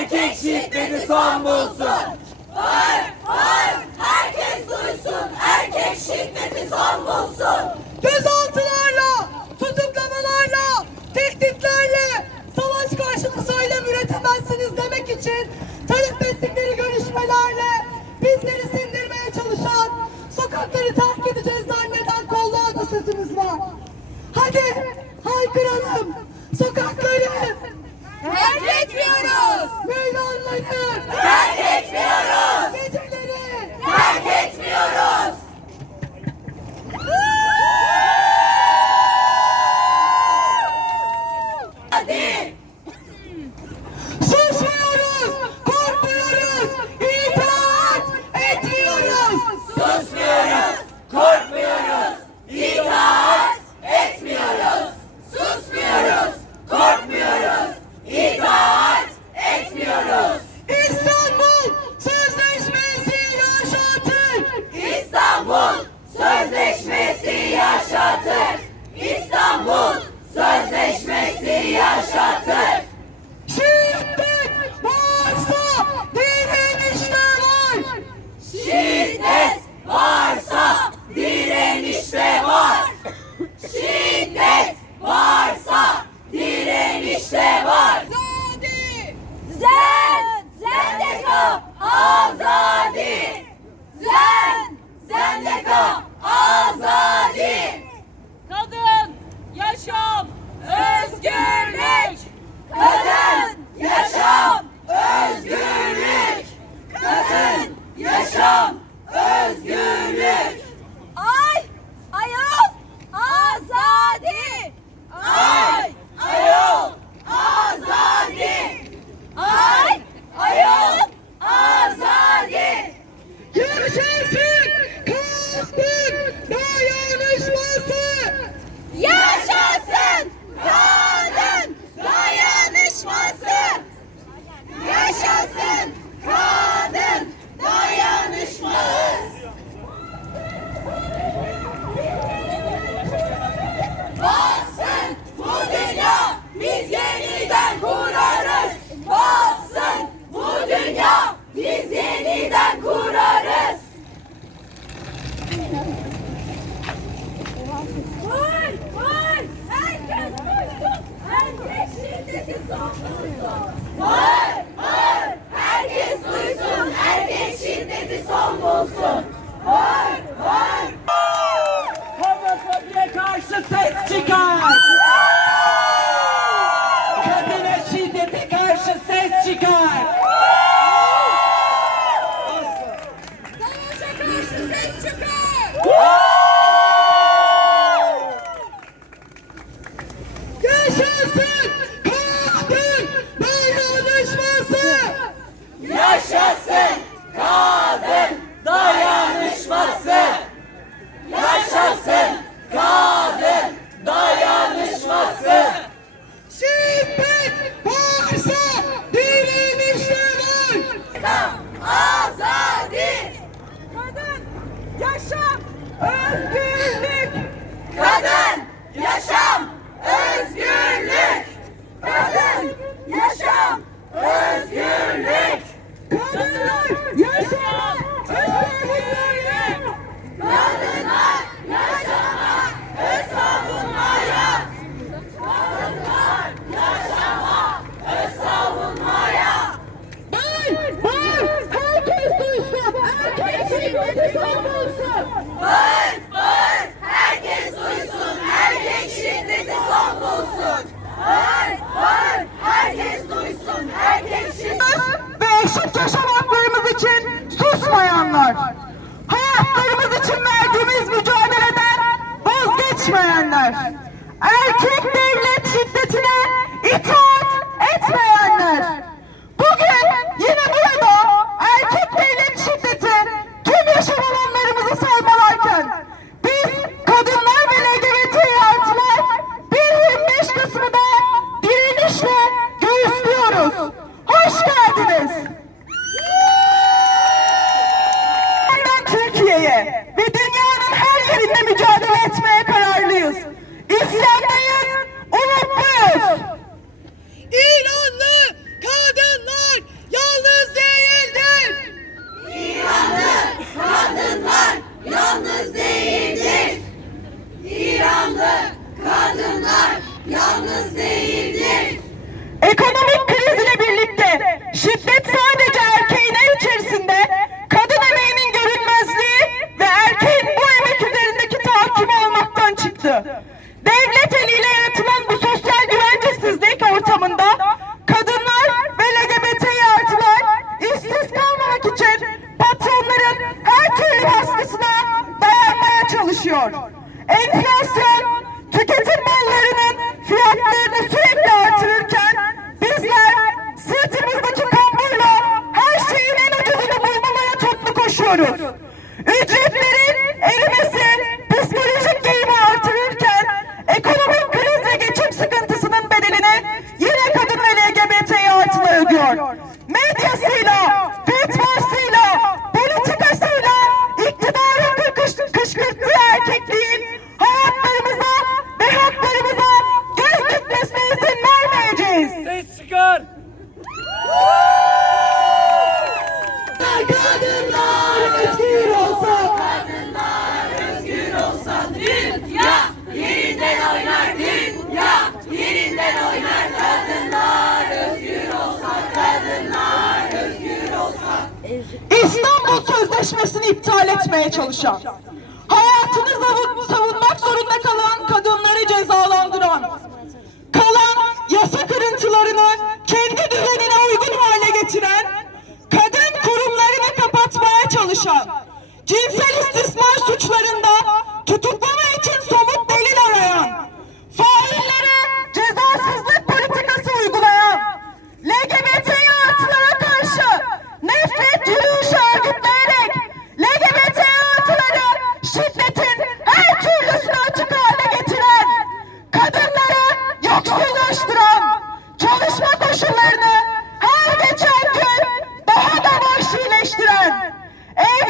erkek şiddeti son bulsun. Bağır, bağır, herkes duysun, erkek şiddeti son bulsun. Gözaltılarla, tutuklamalarla, tehditlerle savaş karşıtı söylem üretemezsiniz demek için talep ettikleri görüşmelerle bizleri sindirmeye çalışan, sokakları terk edeceğiz zanneden kollarda sözümüz var. Hadi haykıralım, sokakları terk etmiyoruz. Meydanları terk etmiyoruz. Geceleri terk etmiyoruz. Yaşa! Özgür! sözleşmesini iptal etmeye çalışan, hayatını savunmak zorunda kalan kadınları cezalandıran, kalan yasa kırıntılarını kendi düzenine uygun hale getiren, kadın kurumlarını kapatmaya çalışan, cinsel Amen.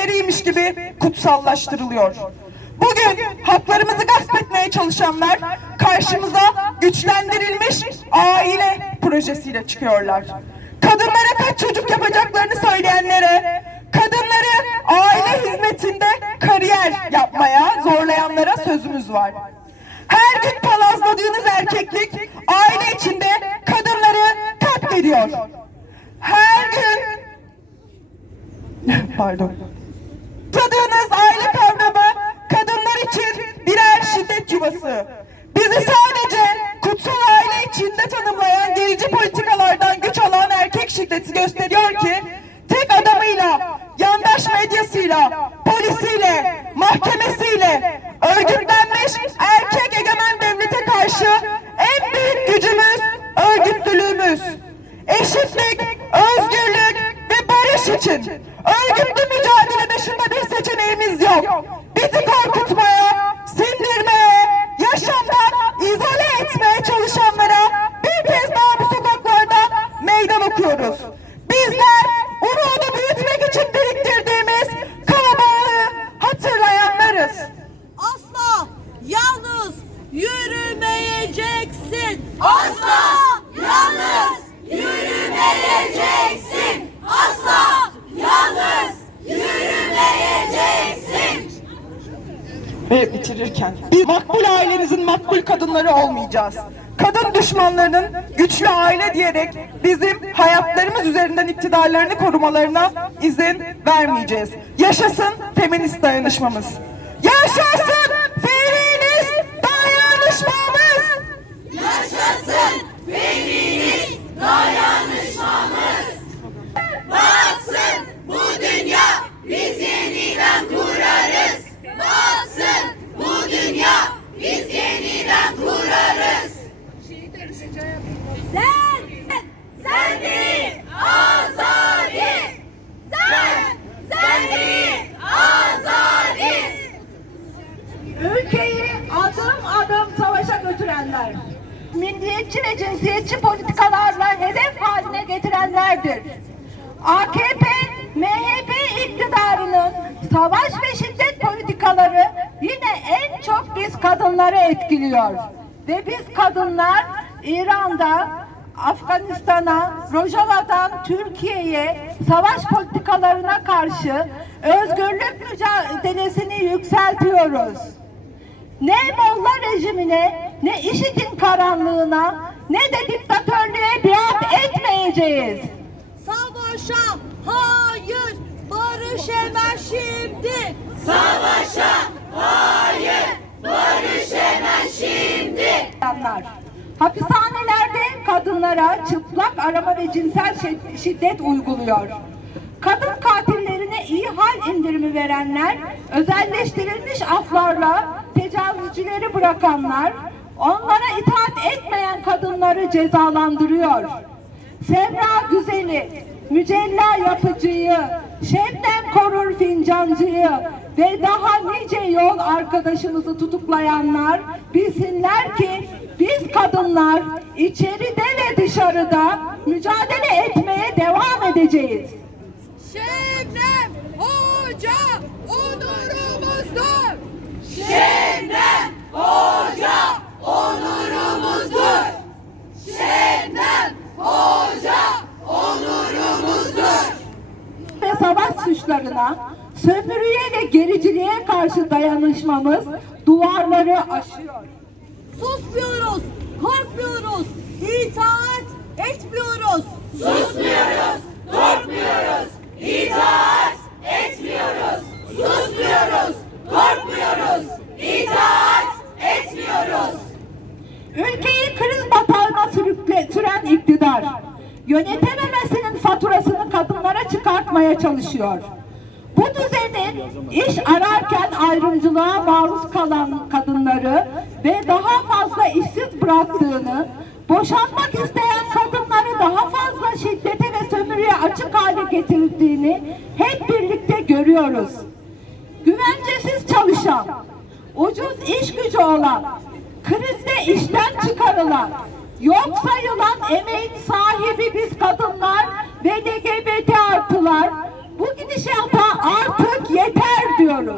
değerleriymiş gibi kutsallaştırılıyor. Bugün haklarımızı gasp etmeye çalışanlar karşımıza güçlendirilmiş aile projesiyle çıkıyorlar. Kadınlara kaç çocuk yapacaklarını söyleyenlere, kadınları aile hizmetinde kariyer yapmaya zorlayanlara sözümüz var. Her gün palazladığınız erkeklik aile içinde kadınları kat veriyor. Her gün... Pardon. cubası. Bizi sadece kutsal aile içinde tanımlayan gerici politikalardan güç alan erkek şiddeti gösteriyor ki tek adamıyla, yandaş medyasıyla, polisiyle, mahkemesiyle örgütlenmiş erkek egemen devlete karşı en büyük gücümüz örgütlülüğümüz. Eşitlik, özgürlük ve barış için yürümeyeceksin. Asla yalnız yürümeyeceksin. Asla yalnız yürümeyeceksin. Ve bitirirken biz makbul ailenizin makbul kadınları olmayacağız. Kadın düşmanlarının güçlü aile diyerek bizim hayatlarımız üzerinden iktidarlarını korumalarına izin vermeyeceğiz. Yaşasın feminist dayanışmamız. Yaşasın! Milliyetçi ve cinsiyetçi politikalarla hedef haline getirenlerdir. AKP, MHP iktidarının savaş ve şiddet politikaları yine en çok biz kadınları etkiliyor. Ve biz kadınlar İran'da, Afganistan'a, Rojava'dan Türkiye'ye savaş politikalarına karşı özgürlük mücadelesini yükseltiyoruz. Ne Molla rejimine, ne IŞİD'in karanlığına, ne de diktatörlüğe biat etmeyeceğiz. Savaşa hayır, barış hemen şimdi. Savaşa hayır, barış hemen şimdi. Hapishanelerde kadınlara çıplak arama ve cinsel şid- şiddet uyguluyor. Kadın katillerine iyi hal indirimi verenler, özelleştirilmiş aflarla tecavüzcüleri bırakanlar, onlara itaat etmeyen kadınları cezalandırıyor. Semra Güzeli, Mücella Yapıcı'yı, Şebnem Korur Fincancı'yı ve daha nice yol arkadaşımızı tutuklayanlar bilsinler ki biz kadınlar içeride ve dışarıda mücadele etmeye devam edeceğiz. Şebnem Hoca onurumuzdur. Şebnem Hoca onurumuzdur. Şebnem Hoca onurumuzdur. ve savaş suçlarına, sömürüye ve gericiliğe karşı dayanışmamız duvarları aşıyor. Susmuyoruz, korkmuyoruz, itaat etmiyoruz. Susmuyoruz, korkmuyoruz, itaat etmiyoruz. Susmuyoruz, korkmuyoruz, itaat etmiyoruz. Ülkeyi kriz batağına sürükle, süren iktidar, yönetememesinin faturasını kadınlara çıkartmaya çalışıyor. Bu düzenin iş ararken ayrımcılığa maruz kalan kadınları ve daha fazla işsiz bıraktığını, boşanmak isteyen kadınları daha fazla şiddete ve sömürüye açık hale getirdiğini hep birlikte görüyoruz. Güvencesiz çalışan, ucuz iş gücü olan, krizde işten çıkarılan, yok sayılan emeğin sahibi biz kadınlar ve LGBT artılar bu gidişata artık yeter diyoruz.